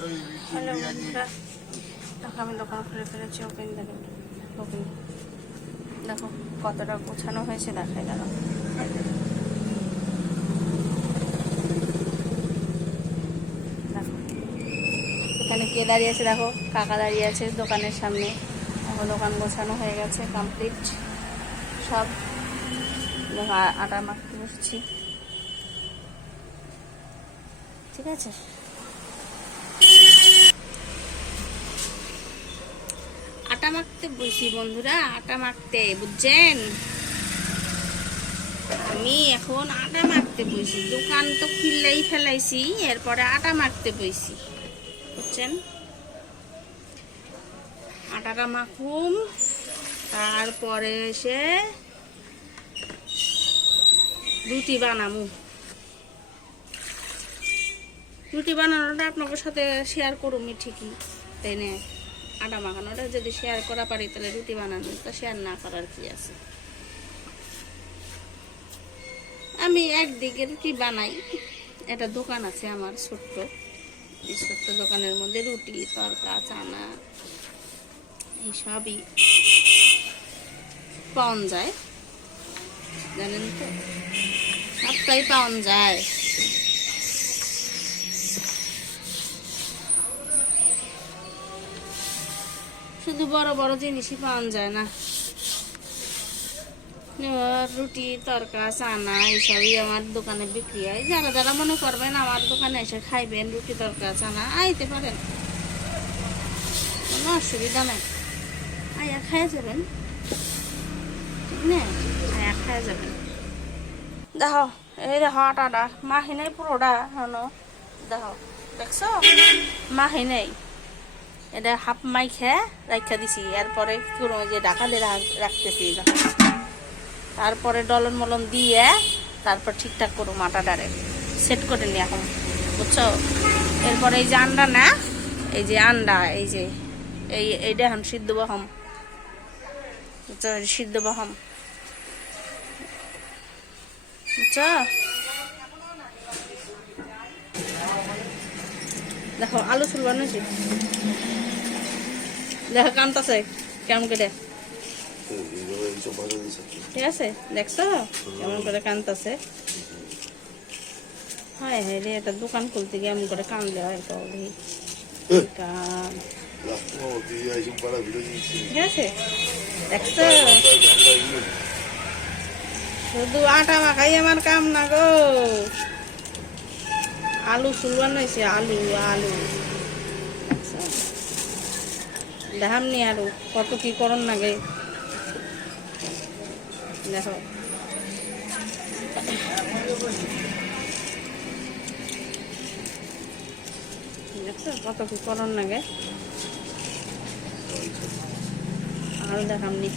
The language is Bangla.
হ্যালো বন্ধুরা, দেখো আমি দোকান খুলে ফেলেছি। ওপেন দেখো, ওপেন দেখো কতটা গোছানো হয়েছে, দেখাই দাঁড়াও। দেখো এখানে কে দাঁড়িয়ে আছে, দেখো কাকা দাঁড়িয়ে আছে দোকানের সামনে। দেখো দোকান গোছানো হয়ে গেছে, কমপ্লিট সব। দেখো আটা মাখতে বসছি, ঠিক আছে। আটা মাখতে বসি বন্ধুরা, আটা মাখতে, বুঝছেন? আমি এখন আটা মাখতে বসি। দোকান তো খুললেই ফেলাইছি, এরপরে আটা মাখতে বসি, বুঝছেন? আটাটা মাখুম, তারপরে এসে রুটি বানামু। রুটি বানানোটা আপনাদের সাথে শেয়ার করুমি ঠিকই, তাই না? আটা মাখানোটা যদি শেয়ার করা পারি তাহলে রুটি বানানোটা শেয়ার না করার কি আছে। আমি একদিকে রুটি বানাই, একটা দোকান আছে আমার ছোট্ট, এই ছোট্ট দোকানের মধ্যে রুটি, তরকা, চানা এইসবই পাওয়া যায়, জানেন তো, সবটাই পাওয়া যায়। শুধু বড় বড় জিনিসই পাওয়া যায় না। রুটি, তরকা, চানা এইসবই আমার দোকানে বিক্রি হয়। যারা যারা মনে করবেন আমার দোকানে এসে খাইবেন রুটি, তরকা, চানা, আইতে পারেন, কোনো অসুবিধা নাই। আয়া খাইয়া যাবেন, ঠিক না? আয়া খাইয়া যাবেন। দেখো এই দেখো আটাটা মাহি নেই পুরোটা, হনো দেখো, দেখছো মাহি নেই। এটা হাফ মাইখে রাখা দিছি, এরপরে কোনো যে ঢাকা দিয়ে রাখতেছি। তারপরে ডলন মলন দিয়ে তারপর ঠিকঠাক করো আটাটারে সেট করে নি এখন, বুঝছো? এরপরে এই যে আন্ডা না, এই যে আন্ডা, এই যে এইটা এখন সিদ্ধ বহম, বুঝছো? সিদ্ধ বহম, বুঝছো? দেখো আলু চুল বানাইছি, দেখো কামতাছে কেমন করে, ঠিক আছে? দেখছো কেমন করে কানতাছে? হয় হ্যাঁ রে, এটা দোকান খুলতে গিয়ে এমন করে কানলে হয়? ঠিক আছে, দেখছো? শুধু আটা মাখাই আমার কাম না গো, আলু চুল বানাইছে, আলু আলু দেখামনি আরো কত কি করন লাগে, দেখো। দেখছো কত কি করন লাগে, আর দেখামনি।